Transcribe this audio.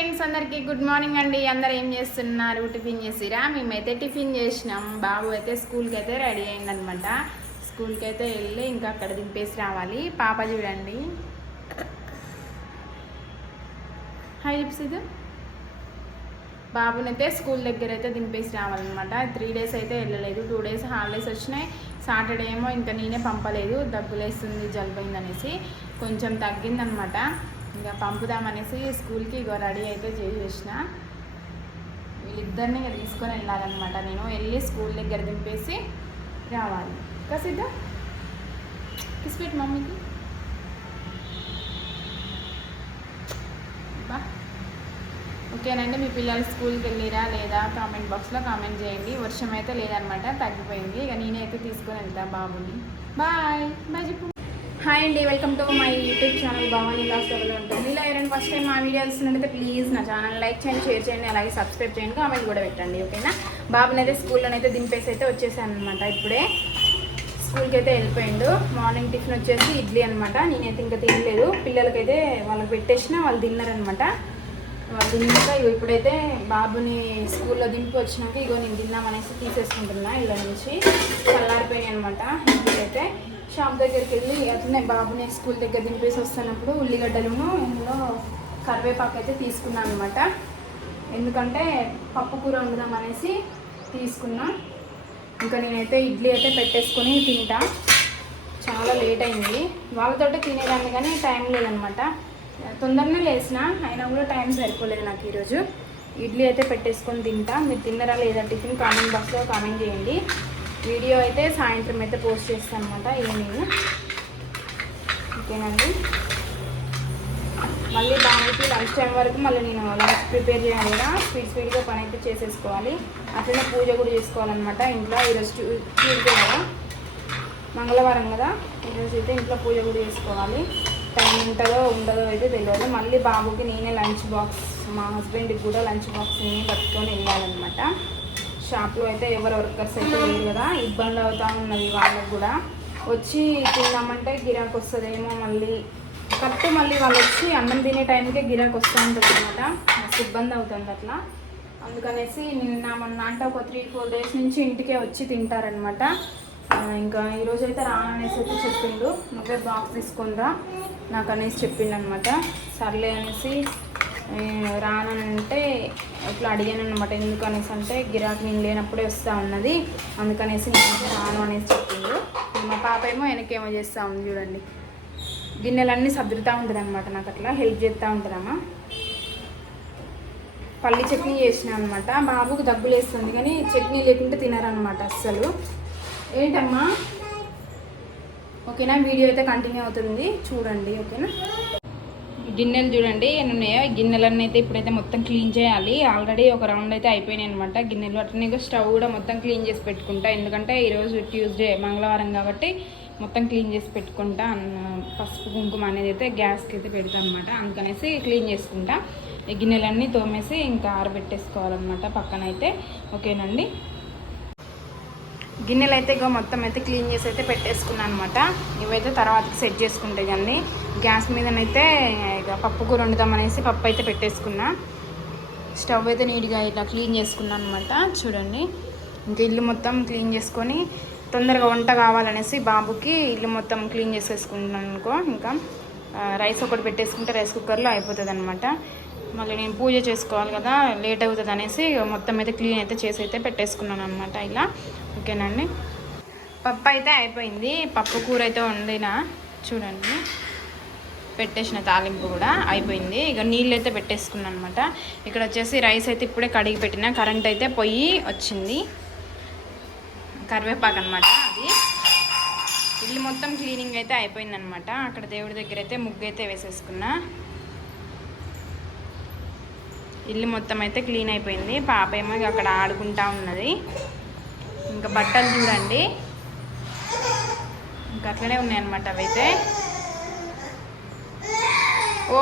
Friends అందరికీ good morning అండి. అందరు ఏం చేస్తున్నారు? టిఫిన్ చేసిరా? మేమైతే టిఫిన్ చేసినాం. బాబు అయితే స్కూల్కి అయితే రెడీ అయిందనమాట స్కూల్కి అయితే వెళ్ళి ఇంకా అక్కడ దింపేసి రావాలి. పాప చూడండి. హాయ్ చెప్పేసి బాబునైతే స్కూల్ దగ్గర అయితే దింపేసి రావాలన్నమాట. త్రీ డేస్ అయితే వెళ్ళలేదు. టూ డేస్ హాలిడేస్ వచ్చినాయి. సాటర్డే ఏమో ఇంకా నేనే పంపలేదు. దగ్గులేస్తుంది జలుబైంది అనేసి కొంచెం తగ్గిందనమాట ఇంకా పంపుదామనేసి స్కూల్కి ఇగో రెడీ అయితే చేసేసిన. వీళ్ళిద్దరిని ఇక తీసుకొని వెళ్ళాలన్నమాట. నేను వెళ్ళి స్కూల్ దగ్గర దింపేసి రావాలి. కసిద్దా కిస్పెట్ మమ్మీకి. ఓకేనండి మీ పిల్లలు స్కూల్కి వెళ్ళిరా లేదా? కామెంట్ బాక్స్లో కామెంట్ చేయండి. వర్షం అయితే లేదనమాట తగ్గిపోయింది. ఇక నేనైతే తీసుకొని వెళ్తా బాబుని. బాయ్. బాయ్ చెప్పు. హాయ్ అండి welcome to my YouTube channel Bhavani loss ఎవరు ఉంటుంది ఇలా ఎవరైనా ఫస్ట్ టైం మా వీడియోస్ చూస్తున్నట్లయితే ప్లీజ్ నా ఛానల్ లైక్ చేయండి షేర్ చేయండి అలాగే సబ్స్క్రైబ్ చేయండి కామెంట్ కూడా పెట్టండి ఓకేనా బాబుని అయితే స్కూల్లోనైతే దింపేసి అయితే వచ్చేసాను అనమాట ఇప్పుడే. స్కూల్కి అయితే వెళ్ళిపోయిండు. మార్నింగ్ టిఫిన్ వచ్చేసి ఇడ్లీ అనమాట నేనైతే ఇంకా తినలేదు. పిల్లలకైతే వాళ్ళకి పెట్టేసిన వాళ్ళు తిన్నారనమాట వాళ్ళు తిన్నాక ఇగో ఇప్పుడైతే బాబుని స్కూల్లో దింపి వచ్చినాక ఇగో నేను తిన్నామనేసి తీసేసుకుంటున్నా ఇళ్ళ నుంచి. చల్లారిపోయాయి అనమాట ఇప్పుడైతే షాప్ దగ్గరికి వెళ్ళి అట్లనే బాబుని స్కూల్ దగ్గర దింపేసి వస్తున్నప్పుడు ఉల్లిగడ్డలను ఇందులో కరివేపాకు అయితే తీసుకున్నాను అనమాట ఎందుకంటే పప్పు కూర వండుదాం అనేసి తీసుకున్నా. ఇంకా నేనైతే ఇడ్లీ అయితే పెట్టేసుకొని తింటా. చాలా లేట్ అయింది. వాళ్ళతోటే తినేదాన్ని కానీ టైం లేదనమాట తొందరనే లేచిన అయినా కూడా టైం సరిపోలేదు నాకు ఈరోజు. ఇడ్లీ అయితే పెట్టేసుకొని తింటా. మీరు తిన్నరా లేదా టిఫిన్ కామెంట్ బాక్స్లో కామెంట్ చేయండి. వీడియో అయితే సాయంత్రం అయితే పోస్ట్ చేస్తాను అనమాట ఈవినింగ్ ఓకేనండి. మళ్ళీ దానికి లంచ్ టైం వరకు మళ్ళీ నేను లంచ్ ప్రిపేర్ చేయాలి కదా. స్పీడ్ స్పీడ్గా పని అయితే చేసేసుకోవాలి. అట్లనే పూజ కూడా చేసుకోవాలన్నమాట ఇంట్లో. ఈరోజు ట్యూ- ట్యూస్డే కదా. మంగళవారం కదా. ఈరోజు అయితే ఇంట్లో పూజ కూడా చేసుకోవాలి. టైం ఉంటుందో ఉండదో అయితే తెలియదు మళ్ళీ బాబుకి నేనే లంచ్ బాక్స్ మా హస్బెండ్కి కూడా లంచ్ బాక్స్ నేనే పట్టుకొని వెళ్ళాలన్నమాట. షాప్లో అయితే ఎవరు వర్కర్స్ అయితే లేరు కదా ఇబ్బంది అవుతా ఉన్నది వాళ్ళకి కూడా. వచ్చి తిందామంటే గిరాకు వస్తుందేమో మళ్ళీ. కరెక్ట్ మళ్ళీ వాళ్ళు వచ్చి అన్నం తినే టైంకే గిరాకు వస్తూ ఉంటుంది అనమాట మస్తు ఇబ్బంది అవుతుంది అట్లా. అందుకనేసి నిన్న మొన్న అంటే ఒక త్రీ ఫోర్ డేస్ నుంచి ఇంటికే వచ్చి తింటారనమాట ఇంకా ఈరోజు అయితే రాననేసి అయితే చెప్పిండు. నువ్వే బాక్స్ తీసుకుందా నాకు అనేసి చెప్పిండు అనమాట సర్లే అనేసి రానంటే ఇట్లా అడిగాను అనమాట ఎందుకు అనేసి అంటే గిరాకీ నేను లేనప్పుడే వస్తూ ఉన్నది అందుకనేసి నేను రాను అనేసి చెప్పిండు. మా పాప ఏమో వెనకేమో చేస్తూ ఉంది చూడండి. గిన్నెలన్నీ సర్దుతూ ఉంటుంది అనమాట నాకు అట్లా హెల్ప్ చేస్తూ ఉంటుందమ్మా. పల్లి చట్నీ చేసిన అనమాట బాబుకు దగ్గులేస్తుంది కానీ చట్నీ లేకుంటే తినరనమాట అస్సలు. ఏంటమ్మా? ఓకేనా? వీడియో అయితే కంటిన్యూ అవుతుంది. చూడండి ఓకేనా? గిన్నెలు చూడండి ఎన్ని ఉన్నాయో. గిన్నెలన్నీ అయితే ఇప్పుడైతే మొత్తం క్లీన్ చేయాలి. ఆల్రెడీ ఒక రౌండ్ అయితే అయిపోయినాయి అనమాట గిన్నెలు అట్లనే స్టవ్ కూడా మొత్తం క్లీన్ చేసి పెట్టుకుంటా. ఎందుకంటే ఈరోజు ట్యూస్డే మంగళవారం కాబట్టి మొత్తం క్లీన్ చేసి పెట్టుకుంటా. పసుపు కుంకుమ అనేది అయితే గ్యాస్కి అయితే పెడతా అనమాట అందుకనేసి క్లీన్ చేసుకుంటా. ఈ గిన్నెలన్నీ తోమేసి ఇంకా ఆరబెట్టేసుకోవాలన్నమాట పక్కన అయితే ఓకేనండి? గిన్నెలు అయితే ఇక మొత్తం అయితే క్లీన్ చేసి అయితే పెట్టేసుకున్నాను అనమాట ఇవైతే తర్వాత సెట్ చేసుకుంటే కానీ గ్యాస్ మీదనైతే ఇక పప్పు కూర వండుదామనేసి పప్పు అయితే పెట్టేసుకున్నా. స్టవ్ అయితే నీట్గా ఇట్లా క్లీన్ చేసుకున్నాను అనమాట చూడండి. ఇంకా ఇల్లు మొత్తం క్లీన్ చేసుకొని తొందరగా వంట కావాలనేసి బాబుకి ఇల్లు మొత్తం క్లీన్ చేసేసుకుంటున్నాను అనుకో. ఇంకా రైస్ ఒకటి పెట్టేసుకుంటే రైస్ కుక్కర్లో అయిపోతుంది అనమాట మళ్ళీ నేను పూజ చేసుకోవాలి కదా లేట్ అవుతుంది అనేసి మొత్తం అయితే క్లీన్ అయితే చేసి అయితే పెట్టేసుకున్నాను అనమాట ఇలా ఓకేనండి? పప్పు అయితే అయిపోయింది. పప్పు కూర అయితే వండినా. చూడండి. పెట్టేసిన తాలింపు కూడా అయిపోయింది. ఇక నీళ్ళు అయితే పెట్టేసుకున్నాను అనమాట ఇక్కడ వచ్చేసి రైస్ అయితే ఇప్పుడే కడిగి పెట్టిన. కరెంట్ అయితే పొయ్యి వచ్చింది. కరివేపాకు అనమాట అది. ఇల్లు మొత్తం క్లీనింగ్ అయితే అయిపోయిందనమాట అక్కడ దేవుడి దగ్గర అయితే ముగ్గు అయితే వేసేసుకున్నా. ఇల్లు మొత్తం అయితే క్లీన్ అయిపోయింది. పాప ఏమో ఇక అక్కడ ఆడుకుంటా ఉన్నది. ఇంకా బట్టలు చూడండి. ఇంకా అట్లనే ఉన్నాయన్నమాట అవైతే. ఓ